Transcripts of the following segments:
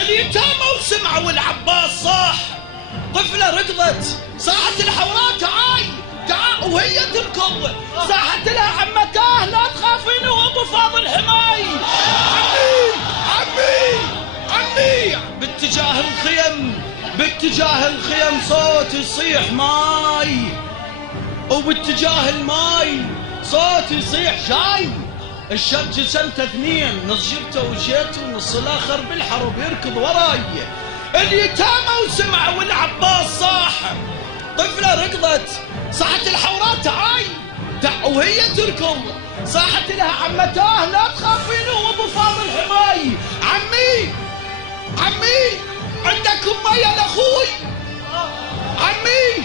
اليتامى وسمعوا العباس صاح، طفلة ركضت صاحت الحوراء تعاي وهي تركض صاحت لها عمتاه لا تخافين وابو فاضل حماي. عمي باتجاه الخيم صوت يصيح ماي، وباتجاه الماي صوت يصيح جاي. الشرج سنته 2 نص جبته وجيت ونص الاخر بالحرب يركض وراي. اليتامى وسمعوا العباس صاح، طفله ركضت صاحت الحوراء تعاي وهي تركض صاحت لها عمتاه لا تخافين وابو فاضل حماي. عمي عندكم مية لاخوي، عمي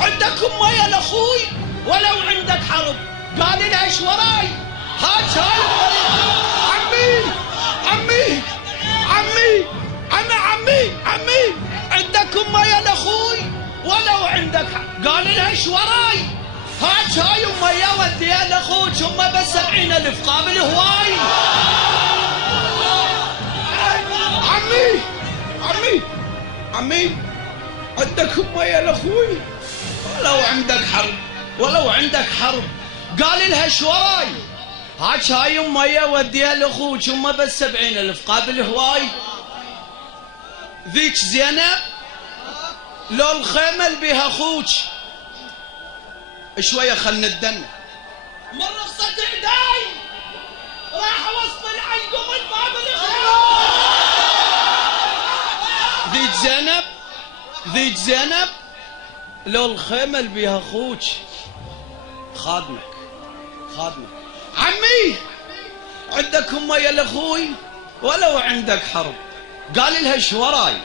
عندكم مية لاخوي ولو عندك حرب. قال لها ايش وراي؟ هاي عمي عندكم مية لاخوي ولو عندك حرب. قال لها ايش وراي؟ هاي ومية وديها لاخوك هم بس 70,000 قابل هواي. عمي عندكم مية لاخوي ولو عندك حرب. قال لها ايش وراي؟ هاي مية وديها لاخوك هم بس 70,000 قابل هواي. ذيك زينب لو الخيمة اللي بيها اخوك شوية خلنا ندنا من رخصة عداي راح اوصل عنكم الباب ذيك زينب لو الخيمة اللي بيها اخوك خادمك. عمي عندكم مية لاخوي ولو عندك حرب. قال لها ايش وراي؟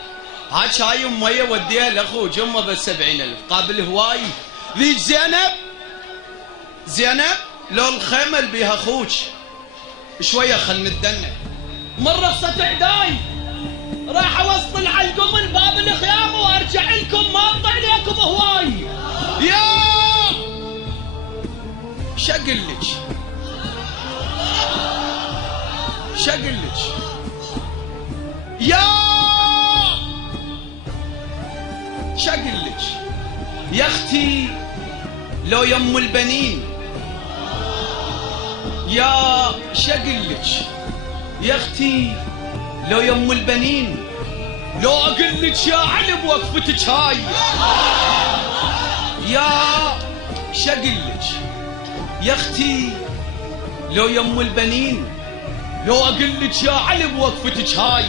هاي مية وديها لاخوك هم بس 70,000 قابل هواي. ذيك زينب لو الخيمة اللي بيها اخوك شوية خلنا ندنا من رخصة عداي راح اوصل عنكم الباب الخيام وارجع لكم ما اقطع عليكم هواي. يا شقلك يا اختي لو يم البنين. يا شقلك يا اختي لو يم البنين. لو اقلك يا علي بوقفتك هاي. يا شقلك يا اختي لو يم البنين. لو اقلك يا علي بوقفتك هاي.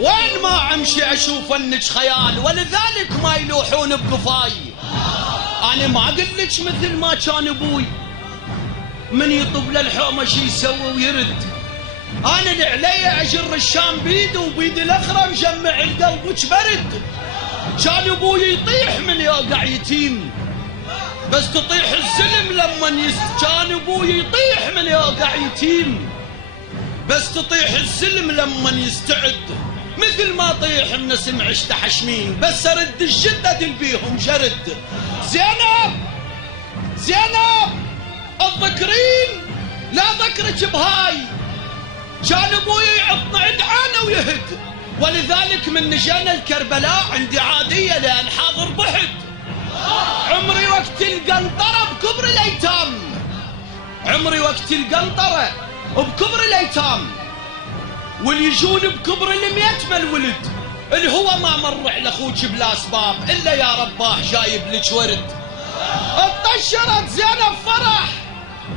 وين ما امشي اشوف انك خيال ولذلك ما يلوحون بقفاي. انا ما اقلك مثل ما كان ابوي من يطب للحومه شي يسوي ويرد. انا اللي علي اجر الشام بيدي وبيدي الاخرى مجمع القلب وجبرد. كان ابوي يطيح من يوقع يتيم بس تطيح الزلم لما كان ابوي يطيح من يوقع يتيم بس تطيح الزلم لما يستعد. مثل ما طيح من سمع اشتحشمين بس ارد الجدة بيهم شرد. زينب الذكرين لا ذكرك بهاي. كان ابوي يعطنا عند عانه ويهد ولذلك من نجانا الكربلاء عندي عادية لان حاضر بحد. عمري وقت القنطرة بكبر الايتام. عمري وقت القنطرة بكبر الايتام واللي يجون بكبر ال100 ملولد. اللي هو ما مر على اخوك بلا اسباب الا يا رباه جايب لك ورد. اطشرت زينب فرح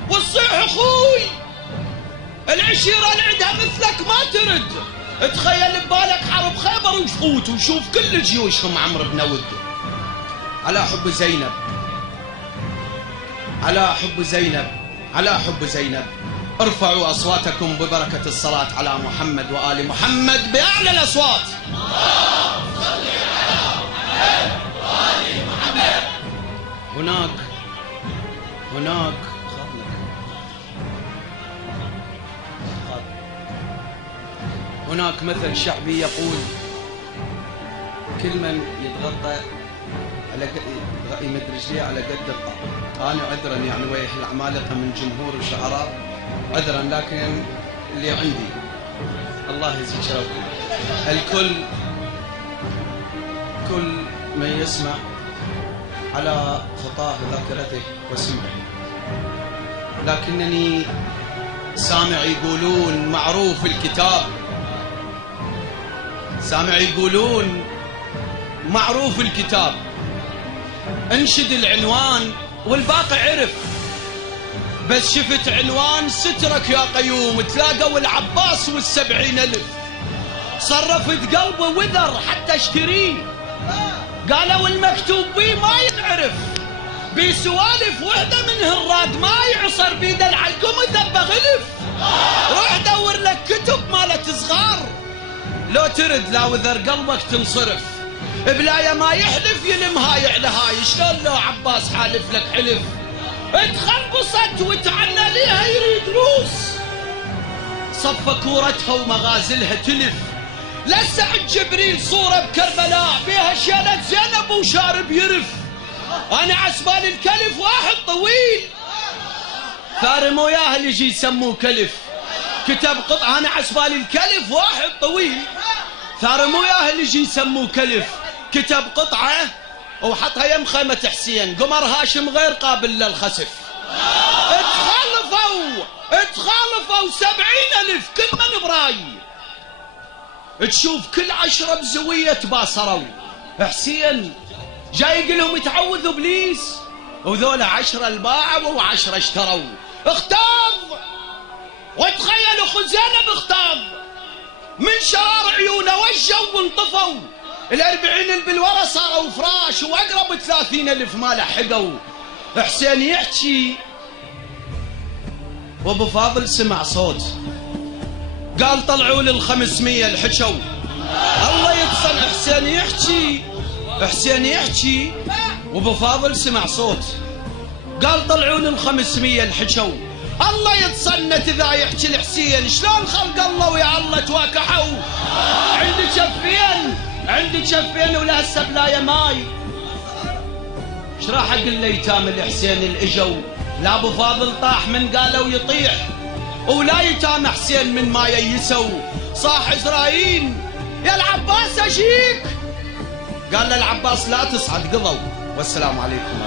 وتصيح اخوي العشيرة اللي عندها مثلك ما ترد. تخيل ببالك حرب خيبر وشفوت وشوف كل جيوشهم عمرو بن ود. على حب زينب ارفعوا أصواتكم ببركة الصلاة على محمد وآل محمد بأعلى الأصوات. اللهم صل على محمد وآل محمد. هناك مثل شعبي يقول كل من يتغطى على يمد رجليه على قد الطاق. أنا عذرا يعني ويح العمالقة من جمهور الشعراء عذرا لكن اللي عندي الله يجزيك شرفكم. الكل كل من يسمع على خطاه ذاكرته وسمعه، لكنني سامع يقولون معروف الكتاب، سامع يقولون معروف الكتاب، انشد العنوان والباقي عرف. بس شفت عنوان سترك يا قيوم، تلاقوا العباس وال70,000. صرفت قلبه وذر حتى اشتريه، قالوا المكتوب بيه ما ينعرف، بي سوالف وحده منه الراد ما يعصر بيد العلقم ذبه غلف. روح دور لك كتب مالت صغار، لو ترد لا وذر قلبك تنصرف. بلايا ما يحلف يلم هاي على هاي، شلون لو عباس حالف لك حلف؟ اتخلبصت وتعنى ليها يريد روس، صف كورتها ومغازلها تلف. لسعد جبريل صورة بكربلاء بيها شالت زينب وشارب يرف. انا عسبالي الكلف واحد طويل، ثارم وياه اللي يجي يسموه كلف. كتب قطعة انا عسبالي الكلف واحد طويل، ثارم وياه اللي يجي يسموه كلف. كتب قطعة وحطها يم خيمة حسين، قمر هاشم غير قابل للخسف. اتخالفوا 70,000 كل من براي، تشوف كل 10 بزوية تباصروا. حسين جاي يقلهم يتعوذوا ابليس، وذولا 10 الباعوا و10 اشتروا. اختاض وتخيلوا خو زينب اختاض من شرار عيونه وجوا وانطفوا. 40 بالورا صاروا فراش، واقرب 30,000 ما لحقوا. حسين يحكي وابو فاضل سمع صوت، قال طلعوا لل500 الحكوا. الله يتصن حسين يحكي وابو فاضل سمع صوت، قال طلعوا لل500 الحكوا. الله يتصنت اذا يحكي الحسين، شلون خلق الله ويا الله تواكحوا. عندي كفين ولهسه بلايا ماي، ايش راح اقول ليتام الحسين الاجوا؟ لا ابو فاضل طاح من قالوا يطيح، ولا يتام حسين من ما ييسوا. صاح عزرايل يا العباس اجيك، قال للعباس لا تصعد قضوا. والسلام عليكم.